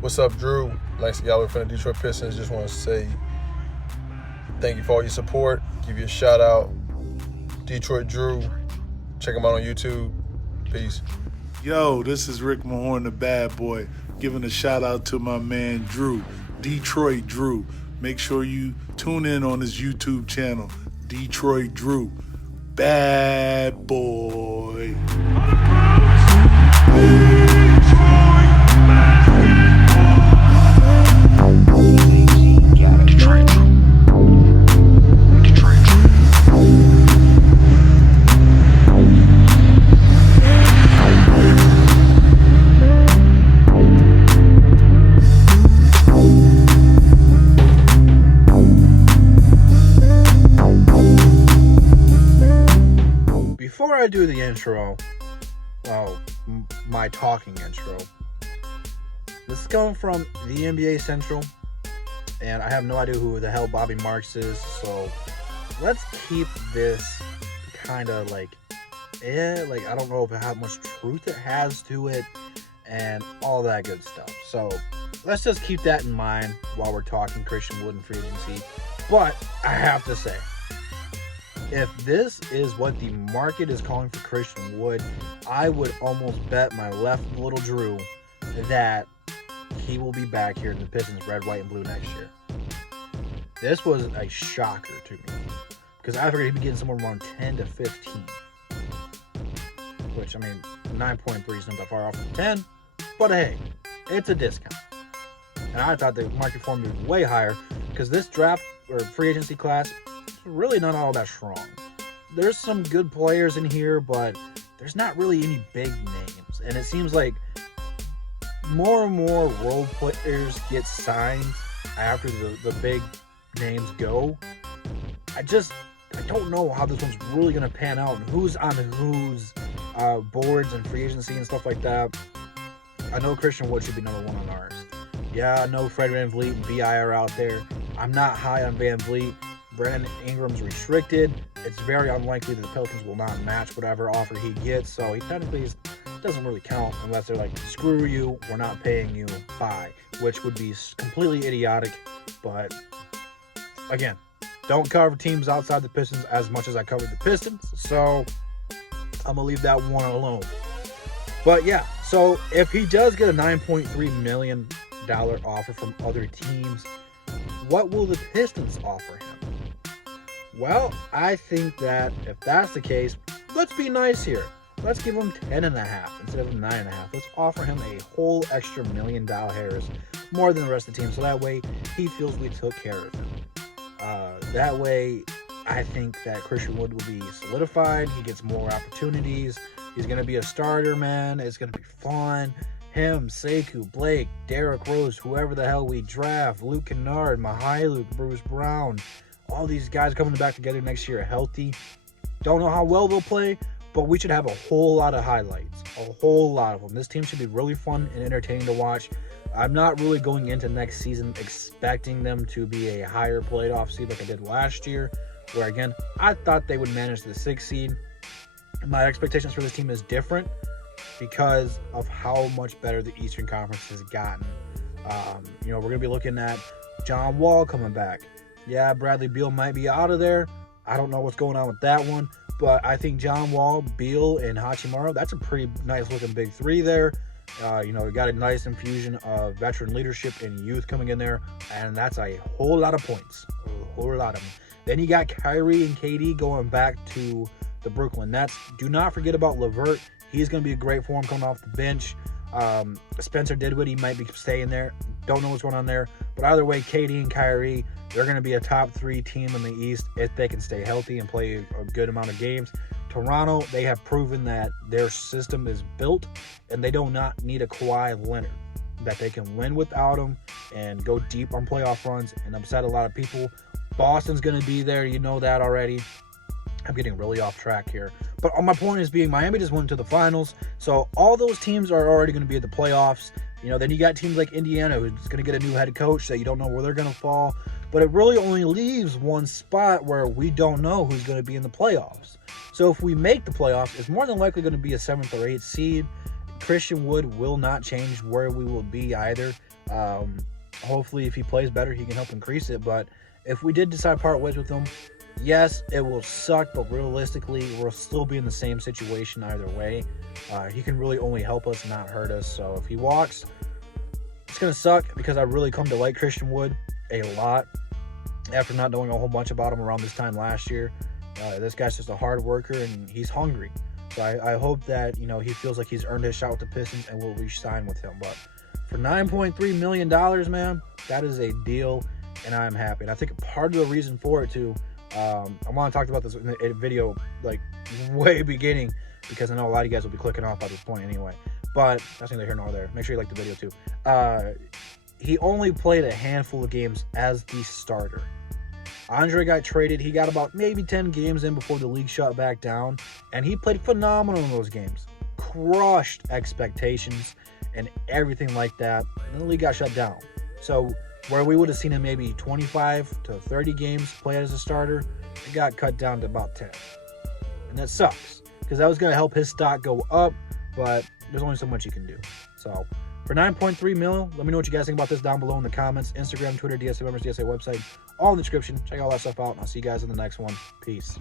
What's up, Drew? Lance Galloway from the Detroit Pistons. Just want to say thank you for all your support. Give you a shout out. Detroit Drew. Check him out on YouTube. Peace. Yo, this is Rick Mahorn, the bad boy, giving a shout out to my man Drew, Detroit Drew. Make sure you tune in on his YouTube channel, Detroit Drew. Bad boy. Before I do the intro, my talking intro, this is coming from the NBA Central, and I have no idea who the hell Bobby Marks is, so let's keep this kind of I don't know how much truth it has to it, and all that good stuff. So let's just keep that in mind while we're talking Christian Wood and free agency. But I have to say, if this is what the market is calling for Christian Wood, I would almost bet my left little Drew that he will be back here in the Pistons red, white, and blue next year. This was a shocker to me because I figured he'd be getting somewhere around 10 to 15, which, 9.3 is not that far off from 10, but hey, it's a discount. And I thought the market for him would be way higher because this draft or free agency class really not all that strong. There's some good players in here, but there's not really any big names. And it seems like more and more role players get signed after the big names go. I don't know how this one's really going to pan out and who's on whose boards and free agency and stuff like that. I know Christian Wood should be number one on ours. Yeah, I know Fred VanVleet and BI are out there. I'm not high on VanVleet. Brandon Ingram's restricted. It's very unlikely that the Pelicans will not match whatever offer he gets, so he technically doesn't really count unless they're like, screw you, we're not paying you, bye, which would be completely idiotic. But again, don't cover teams outside the Pistons as much as I covered the Pistons, so I'm gonna leave that one alone. But yeah, so if he does get a $9.3 million offer from other teams, what will the Pistons offer him? Well, I think that if that's the case, let's be nice here. Let's give him 10.5 instead of 9.5. Let's offer him a whole extra $1 million more than the rest of the team, so that way he feels we took care of him. That way, I think that Christian Wood will be solidified. He gets more opportunities. He's going to be a starter, man. It's going to be fun. Him, Sekou, Blake, Derrick Rose, whoever the hell we draft, Luke Kennard, Mihailuk, Bruce Brown, all these guys coming back together next year healthy. Don't know how well they'll play, but we should have a whole lot of highlights. A whole lot of them. This team should be really fun and entertaining to watch. I'm not really going into next season expecting them to be a higher playoff seed like I did last year, where again, I thought they would manage the 6th seed. My expectations for this team is different because of how much better the Eastern Conference has gotten. We're going to be looking at John Wall coming back. Yeah, Bradley Beal might be out of there. I don't know what's going on with that one. But I think John Wall, Beal, and Hachimura, that's a pretty nice-looking big three there. We got a nice infusion of veteran leadership and youth coming in there. And that's a whole lot of points. A whole lot of them. Then you got Kyrie and KD going back to the Brooklyn Nets. Do not forget about LeVert. He's going to be a great for him coming off the bench. Spencer Dinwiddie might be staying there. Don't know what's going on there. But either way, KD and Kyrie, they're going to be a top 3 team in the East if they can stay healthy and play a good amount of games. Toronto, they have proven that their system is built and they do not need a Kawhi Leonard, that they can win without him and go deep on playoff runs and upset a lot of people. Boston's going to be there. You know that already. I'm getting really off track here. But my point is being Miami just went to the finals. So all those teams are already going to be at the playoffs. Then you got teams like Indiana who's going to get a new head coach that you don't know where they're going to fall. But it really only leaves one spot where we don't know who's going to be in the playoffs. So if we make the playoffs, it's more than likely going to be a 7th or 8th seed. Christian Wood will not change where we will be either. Hopefully, if he plays better, he can help increase it. But if we did decide to part ways with him, yes, it will suck, but realistically, we'll still be in the same situation either way. He can really only help us, not hurt us. So if he walks, it's going to suck because I really come to like Christian Wood a lot after not knowing a whole bunch about him around this time last year. This guy's just a hard worker, and he's hungry. So I hope that, he feels like he's earned his shot with the Pistons and will re-sign with him. But for $9.3 million, man, that is a deal, and I'm happy. And I think part of the reason for it, too, I want to talk about this in the video, like, way beginning, because I know a lot of you guys will be clicking off by this point anyway. But that's neither here nor there. Make sure you like the video, too. He only played a handful of games as the starter. Andre got traded. He got about maybe 10 games in before the league shut back down, and he played phenomenal in those games. Crushed expectations and everything like that. And the league got shut down. So where we would have seen him maybe 25 to 30 games play as a starter, it got cut down to about 10. And that sucks, because that was going to help his stock go up, but there's only so much you can do. So for $9.3 million, let me know what you guys think about this down below in the comments. Instagram, Twitter, DSA members, DSA website, all in the description. Check all that stuff out, and I'll see you guys in the next one. Peace.